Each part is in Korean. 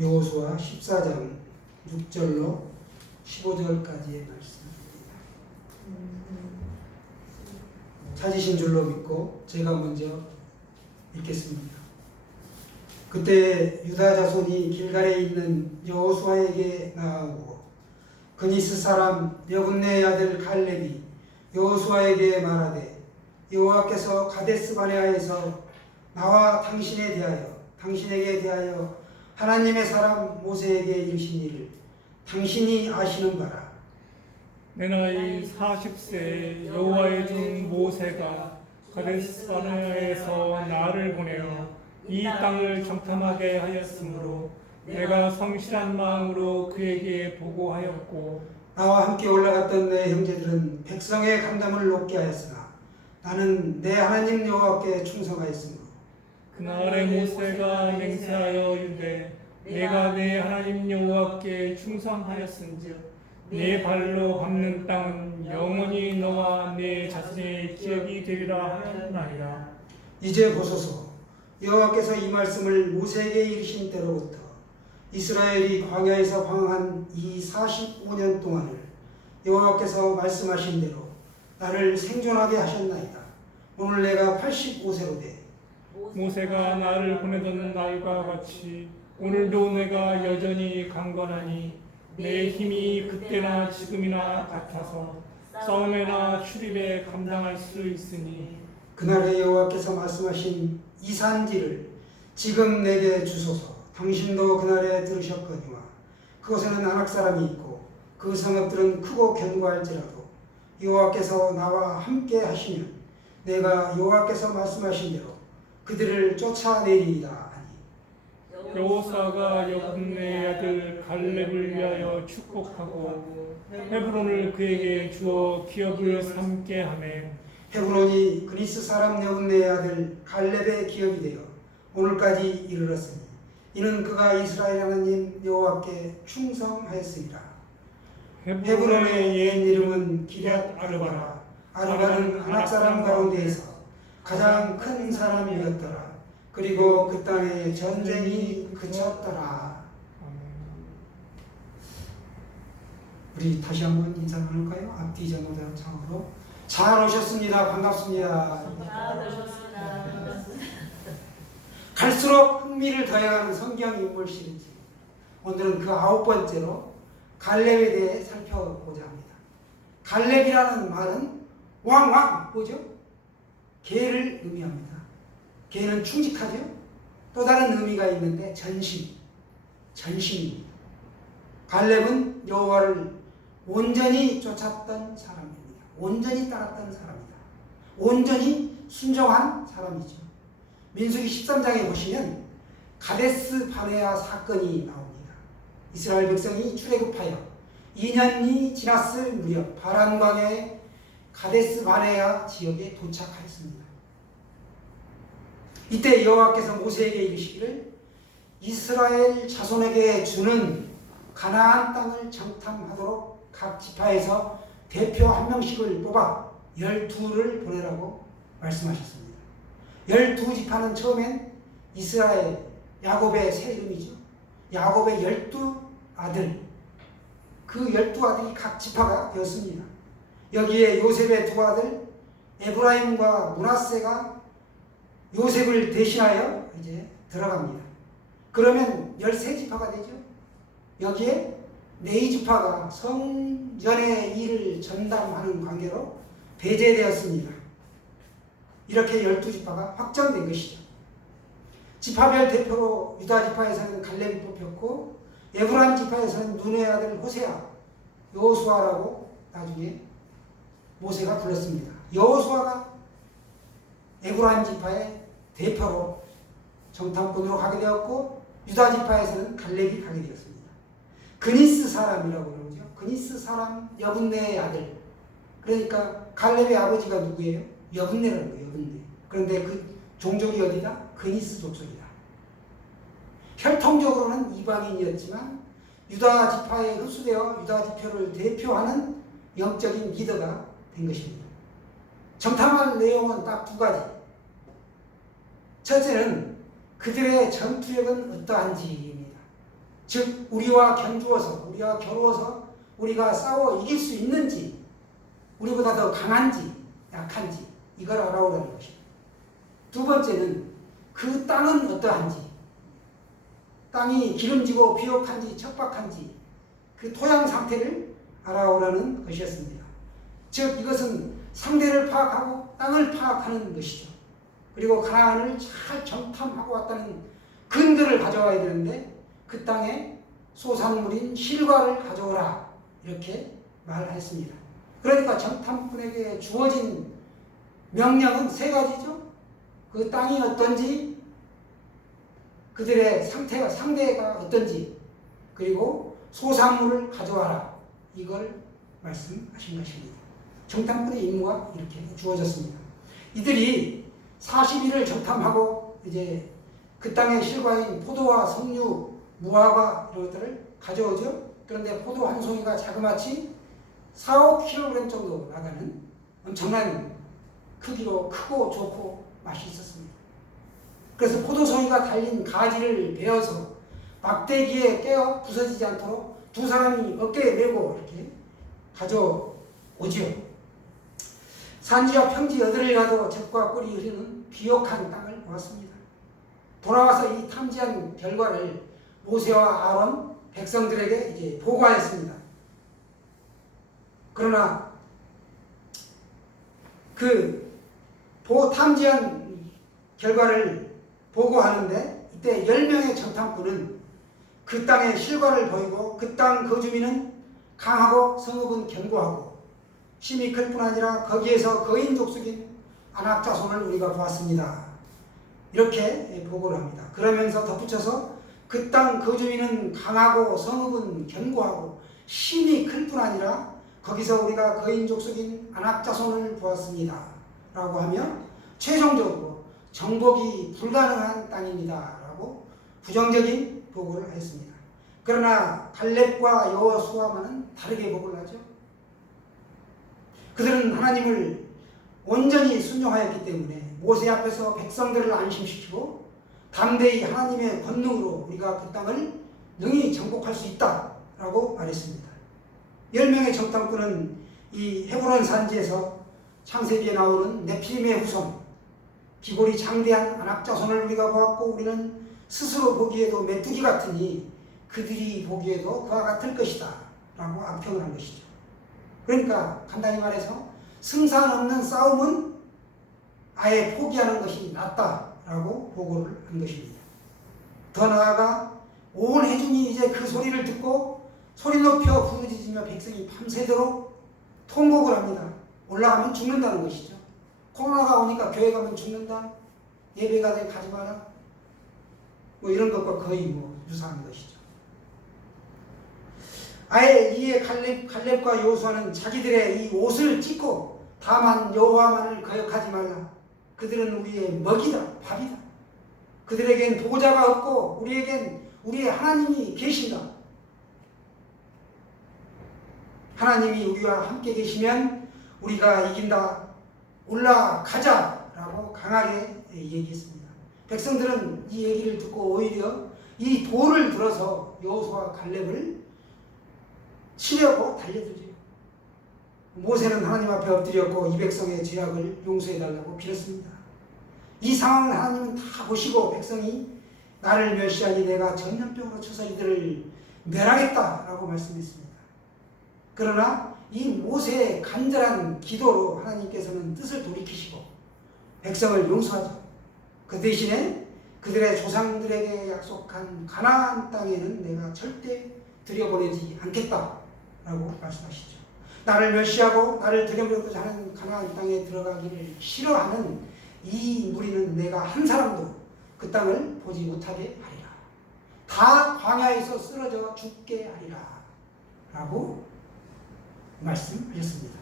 여호수아 14장 6절로 15절까지의 말씀입니다. 찾으신 줄로 믿고 제가 먼저 읽겠습니다. 그때 유다 자손이 길갈에 있는 여호수아에게 나아오고 그니스 사람 여분네의 아들 갈렙이 여호수아에게 말하되 여호와께서 가데스 바네아에서 나와 당신에게 대하여 하나님의 사람 모세에게 이르신 일을 당신이 아시는 바라. 내 나이 40세 여호와의 종 모세가 가데스 바네아에서 나를 보내어 이 땅을 정탐하게 하였으므로 내가 성실한 마음으로 그에게 보고하였고 나와 함께 올라갔던 내 형제들은 백성의 감담을 높게 하였으나 나는 내 하나님 여호와께 충성하였으므로 그날에 모세가 맹세하여 이르되 내가 내 하나님 여호와께 충성하였은즉 내 발로 밟는 땅은 영원히 너와 내 자손의 기업이 되리라 하였나이다. 이제 보소서 여호와께서 이 말씀을 모세에게 이르신 때로부터 이스라엘이 광야에서 방황한 이 45년 동안을 여호와께서 말씀하신 대로 나를 생존하게 하셨나이다. 오늘 내가 85세로 돼 모세가 나를 보내던 날과 같이 오늘도 내가 여전히 강건하니 내 힘이 그때나 지금이나 같아서 싸움에나 출입에 감당할 수 있으니 그날에 여호와께서 말씀하신 이 산지를 지금 내게 주소서. 당신도 그날에 들으셨거니와 그곳에는 아낙 사람이 있고 그 성읍들은 크고 견고할지라도 여호와께서 나와 함께 하시면 내가 여호와께서 말씀하신 대로 그들을 쫓아내리이다 하니 여호수아가 여분네 아들 갈렙을 위하여 축복하고 헤브론을 그에게 주어 기업을 삼게 하매 헤브론이 그니스 사람 여분네의 아들 갈렙의 기업이 되어 오늘까지 이르렀으니 이는 그가 이스라엘 하나님 여호와께 충성하였으리라. 헤브론의 옛 이름은 기럇 아르바라. 아르바는 아낙 사람 가운데에서 가장 큰 사람이었더라. 그리고 그 땅에 전쟁이 그쳤더라. 우리 다시 한번 인사 나눌까요? 앞뒤 전후장으로 잘 오셨습니다. 반갑습니다. 잘 오셨습니다. 갈수록 흥미를 더해가는 성경 인물 시리즈. 오늘은 그 9번째로 갈렙에 대해 살펴보자 합니다. 갈렙이라는 말은 왕 뭐죠? 개를 의미합니다. 개는 충직하죠. 또 다른 의미가 있는데 전심입니다. 갈렙은 여호와를 온전히 쫓았던 사람입니다. 온전히 따랐던 사람이다. 온전히 순종한 사람이죠. 민수기 13장에 보시면 가데스 바네아 사건이 나옵니다. 이스라엘 백성이 출애굽하여 2년이 지났을 무렵 바란 광야의 가데스 바네아 지역에 도착하였습니다. 이때 여호와께서 모세에게 이르시기를 이스라엘 자손에게 주는 가나안 땅을 정탐하도록 각 지파에서 대표 한 명씩을 뽑아 12를 보내라고 말씀하셨습니다. 12지파는 처음엔 이스라엘, 야곱의 새 이름이죠. 야곱의 12아들, 그 12아들이 각 지파가 되었습니다. 여기에 요셉의 두 아들 에브라임과 므낫세가 요셉을 대신하여 이제 들어갑니다. 그러면 13지파가 되죠. 여기에 4지파가 성전의 일을 전담하는 관계로 배제되었습니다. 이렇게 12지파가 확정된 것이죠. 지파별 대표로 유다 지파에서는 갈렙이 뽑혔고 에브라임 지파에서는 눈의 아들 호세아, 여호수아라고 나중에 모세가 불렀습니다. 여호수아가 에브라임 지파의 대표로 정탐꾼으로 가게 되었고 유다 지파에서는 갈렙이 가게 되었습니다. 그니스 사람이라고 그러죠. 그니스 사람 여분네의 아들. 그러니까 갈렙의 아버지가 누구예요? 여분네라는 거예요. 여분네. 그런데 그 종족이 어디다? 그니스 족속이다. 혈통적으로는 이방인이었지만 유다 지파에 흡수되어 유다 지파를 대표하는 영적인 리더가 된 것입니다. 정탐할 내용은 딱 2가지. 첫째는 그들의 전투력은 어떠한지입니다. 즉 우리와 견주어서 우리와 겨루어서 우리가 싸워 이길 수 있는지, 우리보다 더 강한지 약한지 이걸 알아오라는 것입니다. 두 번째는 그 땅은 어떠한지, 땅이 기름지고 비옥한지 척박한지 그 토양 상태를 알아오라는 것이었습니다. 즉 이것은 상대를 파악하고 땅을 파악하는 것이죠. 그리고 가나안을 잘 정탐하고 왔다는 근거를 가져와야 되는데 그 땅에 소산물인 실과를 가져오라 이렇게 말했습니다. 그러니까 정탐꾼에게 주어진 명령은 세 가지죠. 그 땅이 어떤지, 그들의 상대가 어떤지, 그리고 소산물을 가져와라. 이걸 말씀하신 것입니다. 정탐꾼의 임무가 이렇게 주어졌습니다. 이들이 40일을 정탐하고 이제 그 땅의 실과인 포도와 석류, 무화과 이런 것들을 가져오죠. 그런데 포도 한 송이가 자그마치 4-5kg 정도 나가는 엄청난 크기로 크고 좋고 맛이 있었습니다. 그래서 포도송이가 달린 가지를 베어서 막대기에 깨어 부서지지 않도록 두 사람이 어깨에 메고 이렇게 가져오지요. 산지와 평지 어디를 가도 젖과 꿀이 흐르는 비옥한 땅을 보았습니다. 돌아와서 이 탐지한 결과를 모세와 아론 백성들에게 이제 보고하였습니다. 그러나 그 탐지한 결과를 보고하는데 이때 10명의 정탐꾼은 그 땅의 실과를 보이고 그 땅 거주민은 강하고 성읍은 견고하고 힘이 클 뿐 아니라 거기에서 거인 족속인 아낙 자손을 우리가 보았습니다. 이렇게 보고를 합니다. 그러면서 덧붙여서 그 땅 거주민은 강하고 성읍은 견고하고 힘이 클 뿐 아니라 거기서 우리가 거인 족속인 아낙 자손을 보았습니다. 라고 하며 최종적으로 정복이 불가능한 땅입니다. 라고 부정적인 보고를 했습니다. 그러나 갈렙과 여호수아와는 다르게 보고를 하죠. 그들은 하나님을 온전히 순종하였기 때문에 모세 앞에서 백성들을 안심시키고 담대히 하나님의 권능으로 우리가 그 땅을 능히 정복할 수 있다라고 말했습니다. 10명의 정탐꾼은 이 헤브론 산지에서 창세기에 나오는 네피림의 후손, 기골이 장대한 아낙 자손을 우리가 보았고 우리는 스스로 보기에도 메뚜기 같으니 그들이 보기에도 그와 같을 것이다 라고 악평을 한 것이죠. 그러니까 간단히 말해서 승산 없는 싸움은 아예 포기하는 것이 낫다라고 보고를 한 것입니다. 더 나아가 온 회중이 이제 그 소리를 듣고 소리 높여 부르짖으며 백성이 밤새도록 통곡을 합니다. 올라가면 죽는다는 것이죠. 코로나가 오니까 교회 가면 죽는다, 예배가 돼 가지 마라, 뭐 이런 것과 거의 유사한 것이죠. 아예 이에 갈렙과 여호수아는 자기들의 이 옷을 찢고 다만 여호와만을 거역하지 말라. 그들은 우리의 먹이다, 밥이다. 그들에겐 보호자가 없고 우리에겐 우리의 하나님이 계신다. 하나님이 우리와 함께 계시면 우리가 이긴다. 올라가자 라고 강하게 얘기했습니다. 백성들은 이 얘기를 듣고 오히려 이 돌을 들어서 여호수아와 갈렙을 치려고 달려들죠. 모세는 하나님 앞에 엎드렸고 이 백성의 죄악을 용서해달라고 빌었습니다. 이 상황을 하나님은 다 보시고 백성이 나를 멸시하니 내가 전염병으로 쳐서 이들을 멸하겠다라고 말씀했습니다. 그러나 이 모세의 간절한 기도로 하나님께서는 뜻을 돌이키시고 백성을 용서하죠. 그 대신에 그들의 조상들에게 약속한 가나안 땅에는 내가 절대 들여보내지 않겠다라고 말씀하시죠. 나를 멸시하고 나를 들여보내고자 하는 가나안 땅에 들어가기를 싫어하는 이 무리는 내가 한 사람도 그 땅을 보지 못하게 하리라. 다 광야에서 쓰러져 죽게 하리라 라고 말씀하셨습니다.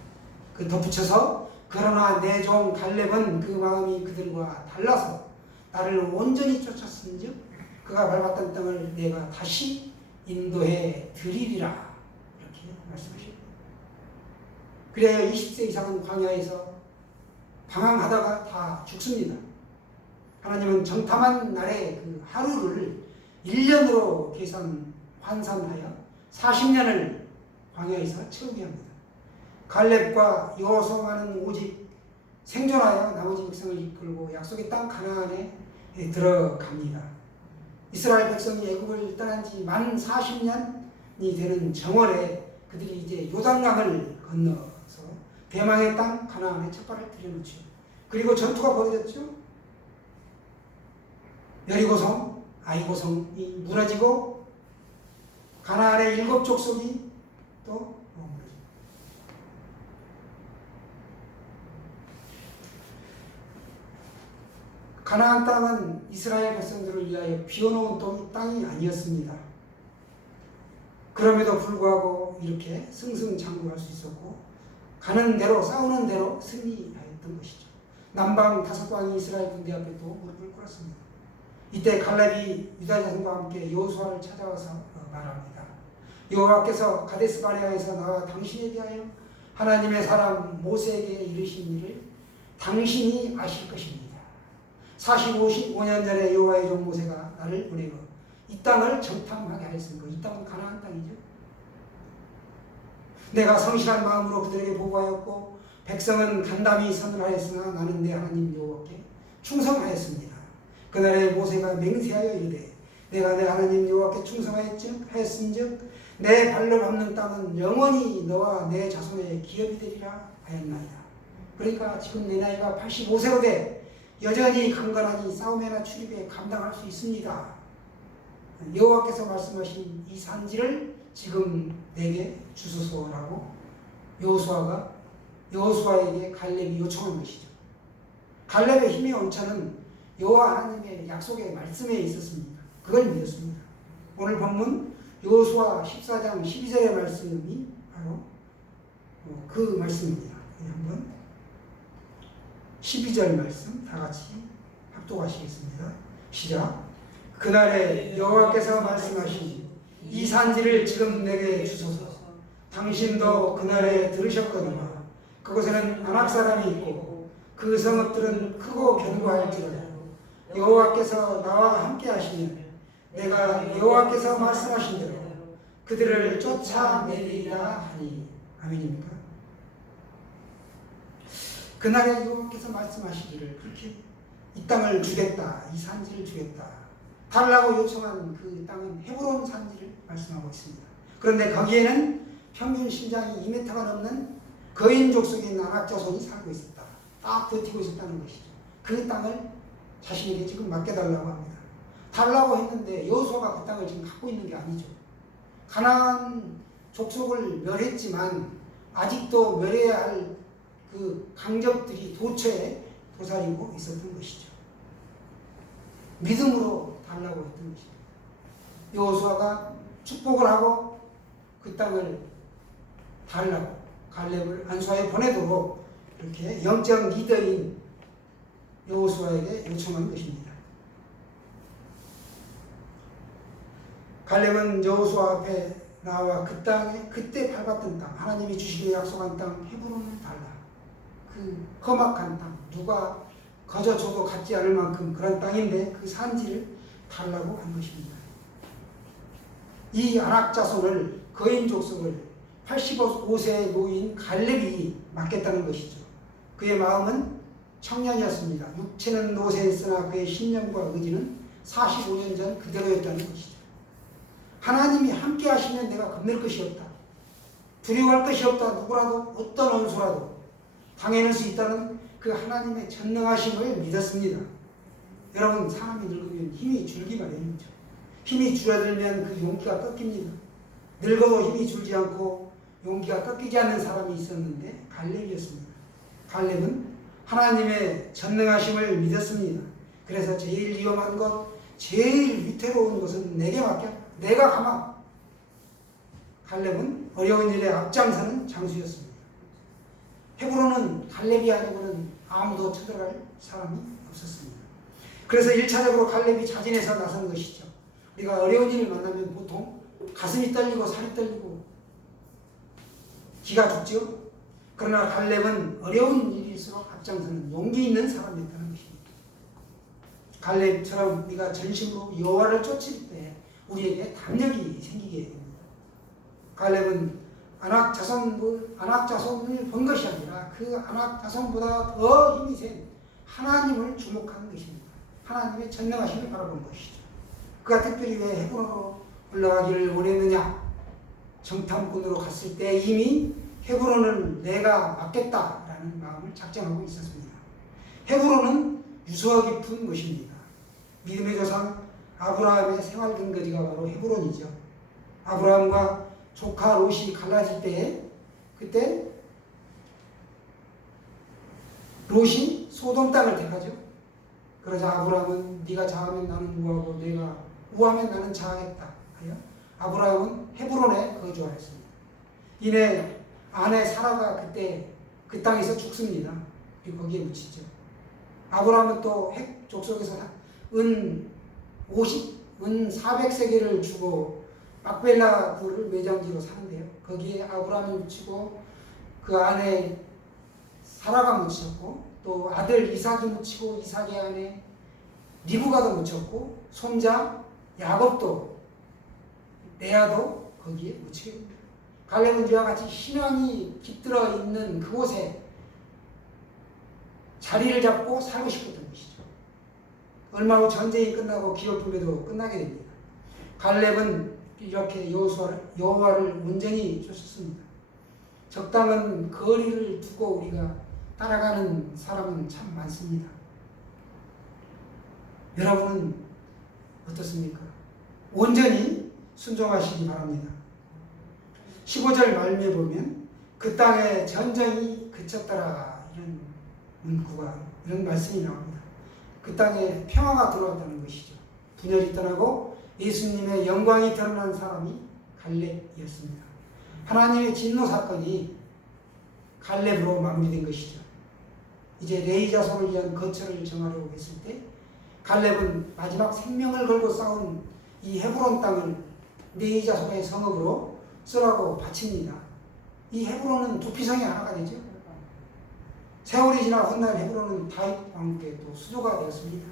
그 덧붙여서 그러나 내 종 갈렙은 그 마음이 그들과 달라서 나를 온전히 쫓았은즉 그가 밟았던 땅을 내가 다시 인도해 드리리라 이렇게 말씀하십니다. 그래야 20세 이상은 광야에서 방황하다가 다 죽습니다. 하나님은 정탐한 날의 그 하루를 1년으로 계산하셨습니다. 환산하여 40년을 광야에서 채우게 합니다. 갈렙과 여호수아는 오직 생존하여 나머지 백성을 이끌고 약속의 땅 가나안에 들어갑니다. 이스라엘 백성이 애굽을 떠난 지 만 40년이 되는 정월에 그들이 이제 요단강을 건너서 대망의 땅 가나안에 첫 발을 들여놓죠. 그리고 전투가 벌어졌죠. 여리고성, 아이고성이 무너지고 가나안의 7 족속이 또 무너집니다. 가나안 땅은 이스라엘 백성들을 위하여 비워놓은 땅이 아니었습니다. 그럼에도 불구하고 이렇게 승승장구할 수 있었고 가는 대로 싸우는 대로 승리하였던 것이죠. 남방 5왕이 이스라엘 군대 앞에 또 무릎을 꿇었습니다. 이때 갈렙이 유다 자손과 함께 여호수아를 찾아와서 말합니다. 여호와께서 가데스 바네아에서 나와 당신에 대하여 하나님의 사람 모세에게 이르신 일을 당신이 아실 것입니다. 45년 전에 여호와의 종 모세가 나를 보내고 이 땅을 정탐하게 하였으니까 이 땅은 가나안 땅이죠. 내가 성실한 마음으로 그들에게 보고하였고 백성은 간담히 선을하였으나 나는 내 하나님 여호와께 충성하였습니다. 그날에 모세가 맹세하여 이르되 내가 내 하나님 여호와께 충성하였은즉 내 발로 밟는 땅은 영원히 너와 내 자손의 기업이 되리라 하였나이다. 그러니까 지금 내 나이가 85세로 돼 여전히 강건하니 싸움에나 출입에 감당할 수 있습니다. 여호와께서 말씀하신 이 산지를 지금 내게 주소서라고 여호수아에게 갈렙이 요청한 것이죠. 갈렙의 힘의 원천은 여호와 하나님의 약속의 말씀에 있었습니다. 그걸 믿었습니다. 오늘 본문 여호수아 14장 12절의 말씀이 바로 그 말씀입니다. 한번 12절 말씀 다 같이 합독하시겠습니다. 시작. 그날에 여호와께서 말씀하신 이 산지를 지금 내게 주소서. 당신도 그날에 들으셨거니와 그곳에는 아낙 사람이 있고 그 성읍들은 크고 견고할지라도 여호와께서 나와 함께 하시면 내가 여호와께서 말씀하신 대로 그들을 쫓아내리라 하니. 아멘입니까? 그날에 여호와께서 말씀하시기를 그렇게 이 땅을 주겠다, 이 산지를 주겠다 달라고 요청한 그 땅은 헤브론 산지를 말씀하고 있습니다. 그런데 거기에는 평균 신장이 2m가 넘는 거인 족속인 아낙 자손이 살고 있었다. 딱 버티고 있었다는 것이죠. 그 땅을 자신에게 지금 맡겨달라고 합니다. 달라고 했는데 여호수아가 그 땅을 지금 갖고 있는 게 아니죠. 가나안 족속을 멸했지만 아직도 멸해야 할 그 강적들이 도처에 도사리고 있었던 것이죠. 믿음으로 달라고 했던 것입니다. 여호수아가 축복을 하고 그 땅을 달라고 갈렙을 안수하에 보내도록 이렇게 영적 리더인 여호수아에게 요청한 것입니다. 갈렙은 여호수아 앞에 나와 그 땅에 그때 밟았던 땅, 하나님이 주시기로 약속한 땅 헤브론을 달라. 그 험악한 땅, 누가 거저줘도 갖지 않을 만큼 그런 땅인데 그 산지를 달라고 한 것입니다. 이 아낙 자손을 거인 족속을 85세의 노인 갈렙이 맡겠다는 것이죠. 그의 마음은 청년이었습니다. 육체는 노쇠했으나 그의 신념과 의지는 45년 전 그대로였다는 것이죠. 하나님이 함께 하시면 내가 겁낼 것이 없다. 두려워할 것이 없다. 누구라도 어떤 원수라도 당해낼 수 있다는 그 하나님의 전능하심을 믿었습니다. 여러분, 사람이 늙으면 힘이 줄기 마련이죠. 힘이 줄어들면 그 용기가 꺾입니다. 늙어도 힘이 줄지 않고 용기가 꺾이지 않는 사람이 있었는데 갈렙이었습니다. 갈렙은 하나님의 전능하심을 믿었습니다. 그래서 제일 위험한 것, 제일 위태로운 것은 내게 맡겨. 내가 가마. 갈렙은 어려운 일에 앞장서는 장수였습니다. 헤브론은 갈렙이 아니고는 아무도 쳐들어갈 사람이 없었습니다. 그래서 1차적으로 갈렙이 자진해서 나선 것이죠. 우리가 어려운 일을 만나면 보통 가슴이 떨리고 살이 떨리고 기가 죽죠. 그러나 갈렙은 어려운 일일수록 앞장서는 용기 있는 사람이었다는 것입니다. 갈렙처럼 우리가 전심으로 여호와를 쫓을 때 우리에게 담력이 생기게 됩니다. 갈렙은 아낙 자손을 본 것이 아니라 그 아낙 자손보다 더 힘이 센 하나님을 주목하는 것입니다. 하나님의 전능하심을 바라본 것이죠. 그가 특별히 왜 헤브론으로 올라가기를 원했느냐? 정탐꾼으로 갔을 때 이미 헤브론을 내가 맡겠다라는 마음을 작정하고 있었습니다. 헤브론은 유서 깊은 곳입니다. 믿음의 조상 아브라함의 생활 근거지가 바로 헤브론이죠. 아브라함과 조카 롯이 갈라질 때에 그때 롯이 소돔 땅을 택하죠. 그러자 아브라함은 네가 자하면 나는 우하고 내가 우하면 나는 자하겠다 하여 아브라함은 헤브론에 거주하였습니다. 이내 아내 사라가 그때 그 땅에서 죽습니다. 그리고 거기에 묻히죠. 아브라함은 또 핵 족속에서 은 400세겔을 주고 막벨라 굴을 매장지로 사는데요. 거기에 아브라함이 묻히고 그 아내 사라가 묻혔고 또 아들 이삭이 묻히고 이삭의 아내 리브가도 묻혔고 손자 야곱도 레아도 거기에 묻히게 됩니다. 갈렙은 이와 같이 신앙이 깃들어 있는 그곳에 자리를 잡고 살고 싶었던 것이죠. 얼마 후 전쟁이 끝나고 기업품에도 끝나게 됩니다. 갈렙은 이렇게 여호와를 온전히 쫓았습니다. 적당한 거리를 두고 우리가 따라가는 사람은 참 많습니다. 여러분은 어떻습니까? 온전히 순종하시기 바랍니다. 15절 말미에 보면 그 땅에 전쟁이 그쳤더라 이런 문구가 이런 말씀이 나옵니다. 그 땅에 평화가 들어왔다는 것이죠. 분열이 떠나고 예수님의 영광이 드러난 사람이 갈렙이었습니다. 하나님의 진노 사건이 갈렙으로 마무리된 것이죠. 이제 레위 자손을 위한 거처를 정하려고 했을 때 갈렙은 마지막 생명을 걸고 싸운 이 헤브론 땅을 레위 자손의 성읍으로 쓰라고 바칩니다. 이 헤브론은 두 피성의 하나가 되죠. 세월이 지나 훗날 헤브론은 다윗 왕국의 또 수도가 되었습니다.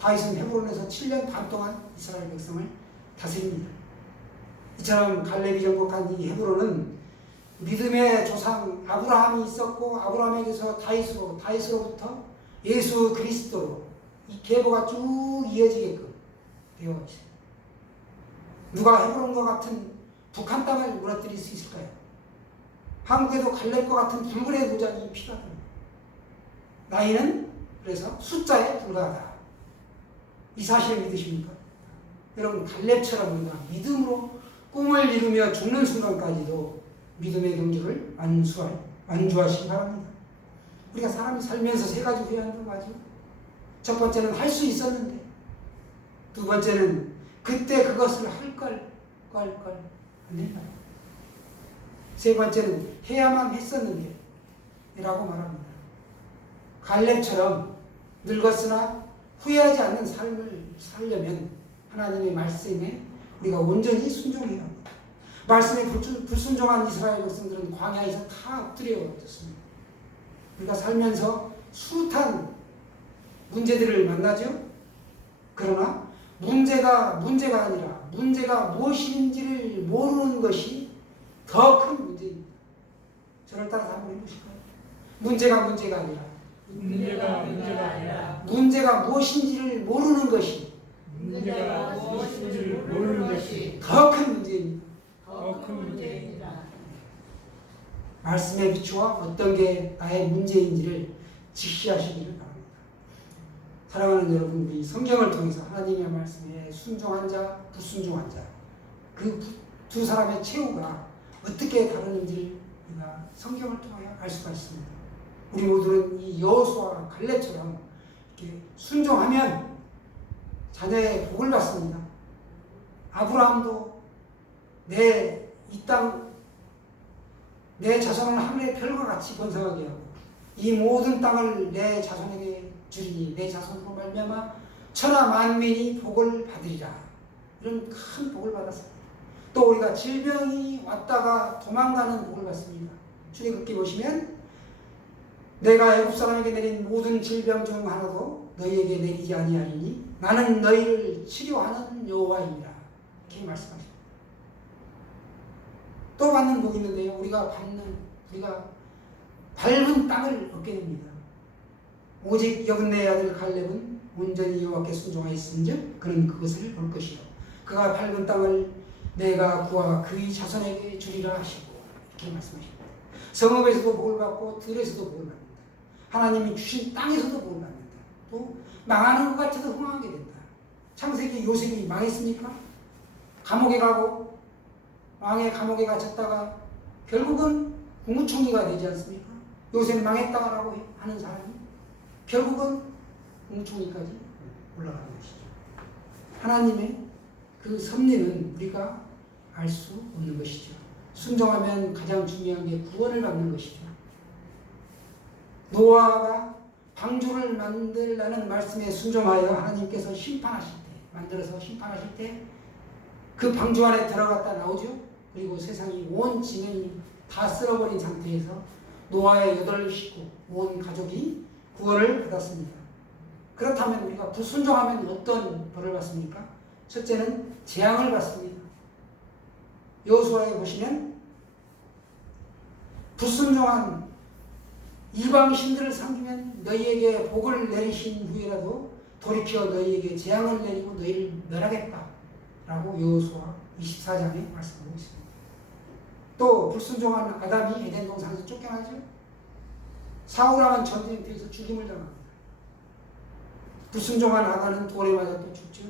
다윗은 헤브론에서 7년 반 동안 이스라엘 백성을 다스립니다. 이처럼 갈렙이 정복한 이 헤브론은 믿음의 조상 아브라함이 있었고 아브라함에게서 다윗으로부터 예수 그리스도로 이 계보가 쭉 이어지게끔 되어 있어요. 누가 헤브론과 같은 북한 땅을 무너뜨릴 수 있을까요? 한국에도 갈렙과 같은 붉은의 도장이 필요합니다. 나이는 그래서 숫자에 불과하다. 이 사실을 믿으십니까? 여러분 갈렙처럼 우리가 믿음으로 꿈을 이루며 죽는 순간까지도 믿음의 경주를 완주하시기 바랍니다. 우리가 사람이 살면서 세 가지 후회한다고 하죠. 첫 번째는 할 수 있었는데, 두 번째는 그때 그것을 할 걸 안 된다. 세 번째는 해야만 했었는데 라고 말합니다. 갈렙처럼 늙었으나 후회하지 않는 삶을 살려면 하나님의 말씀에 우리가 온전히 순종해야 합니다. 말씀에 불순종한 이스라엘 백성들은 광야에서 다 엎드려졌습니다. 우리가 살면서 숱한 문제들을 만나죠. 그러나 문제가 아니라 문제가 무엇인지를 모르는 것이 더 큰 문제입니다. 저를 따라서 한번 해보실까요? 문제가 아니라 문제가 무엇인지를 모르는 것이 더 큰 문제입니다. 말씀에 비추어 어떤 게 나의 문제인지를 직시하시기를 바랍니다. 사랑하는 여러분, 우리 성경을 통해서 하나님의 말씀에 순종한 자, 불순종한 자, 그 두 사람의 최후가 어떻게 다르는지를 우리가 성경을 통하여 알 수가 있습니다. 우리 모두는 이 여호수아와 갈렙처럼 이렇게 순종하면 자녀의 복을 받습니다. 아브라함도 내 자손을 하늘의 별과 같이 번성하게 하고 이 모든 땅을 내 자손에게 주리니 내 자손으로 말미암아 천하 만민이 복을 받으리라. 이런 큰 복을 받았습니다. 또 우리가 질병이 왔다가 도망가는 복을 받습니다. 출애굽기 보시면 내가 애굽 사람에게 내린 모든 질병 중 하나도 너희에게 내리지 아니하리니 나는 너희를 치료하는 여호와이니라. 이렇게 말씀하십니다. 또 받는 복이 있는데요. 우리가 밟은 땅을 얻게 됩니다. 오직 여분네 아들 갈렙은 온전히 여호와께 순종하였은즉 그는 그것을 볼 것이요 그가 밟은 땅을 내가 그와 그의 자손에게 주리라 하시고 이렇게 말씀하십니다. 성읍에서도 복을 받고 들에서도 복을 받는다. 하나님이 주신 땅에서도 복을 받는다. 또 망하는 것 같아도 흥하게 된다. 창세기 요셉이 망했습니까? 감옥에 가고 왕의 감옥에 갇혔다가 결국은 국무총리가 되지 않습니까? 요셉 망했다라고 하는 사람이 결국은 국무총리까지 올라가는 것이죠. 하나님의 그 섭리는 우리가 알 수 없는 것이죠. 순종하면 가장 중요한 게 구원을 받는 것이죠. 노아가 방주를 만들라는 말씀에 순종하여 하나님께서 만들어서 심판하실 때 그 방주 안에 들어갔다 나오죠. 그리고 세상이 온 지면이 다 쓸어버린 상태에서 노아의 8식구 온 가족이 구원을 받았습니다. 그렇다면 우리가 불순종하면 어떤 벌을 받습니까? 첫째는 재앙을 받습니다. 여호수아에 보시면 불순종한 이방 신들을 섬기면 너희에게 복을 내리신 후에라도 돌이켜 너희에게 재앙을 내리고 너희를 멸하겠다 라고 여호수아 24장에 말씀하고 있습니다. 또 불순종한 아담이 에덴 동산에서 쫓겨나죠. 사울왕은 전쟁터에서 죽임을 당합니다. 불순종한 아간은 돌에 맞아 또 죽죠.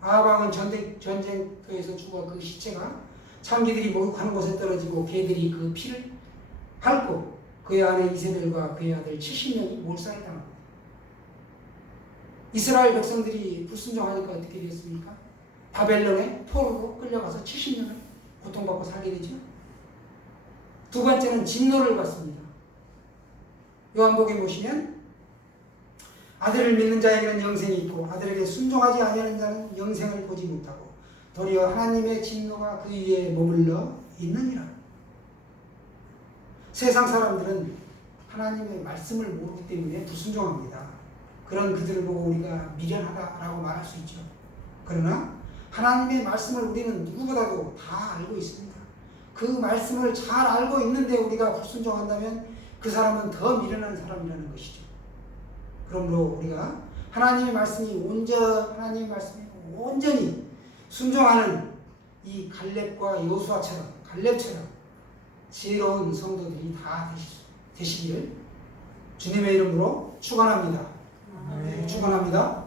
아합왕은 전쟁터에서 죽어 그 시체가 창기들이 목욕하는 곳에 떨어지고 개들이 그 피를 핥고 그의 아내 이세벨과 그의 아들 70명이 몰살을 당합니다. 이스라엘 백성들이 불순종하니까 어떻게 되었습니까? 바벨론의 포로로 끌려가서 70년을 고통받고 살게 되죠. 두 번째는 진노를 받습니다. 요한복음에 보시면 아들을 믿는 자에게는 영생이 있고 아들에게 순종하지 아니하는 자는 영생을 보지 못하고 도리어 하나님의 진노가 그 위에 머물러 있느니라. 세상 사람들은 하나님의 말씀을 모르기 때문에 불순종합니다. 그런 그들을 보고 우리가 미련하다라고 말할 수 있죠. 그러나 하나님의 말씀을 우리는 누구보다도 다 알고 있습니다. 그 말씀을 잘 알고 있는데 우리가 불순종한다면 그 사람은 더 미련한 사람이라는 것이죠. 그러므로 우리가 하나님의 말씀에 온전히 순종하는 이 갈렙과 여호수아처럼 지혜로운 성도들이 다 되시기를 주님의 이름으로 축원합니다. 축원합니다.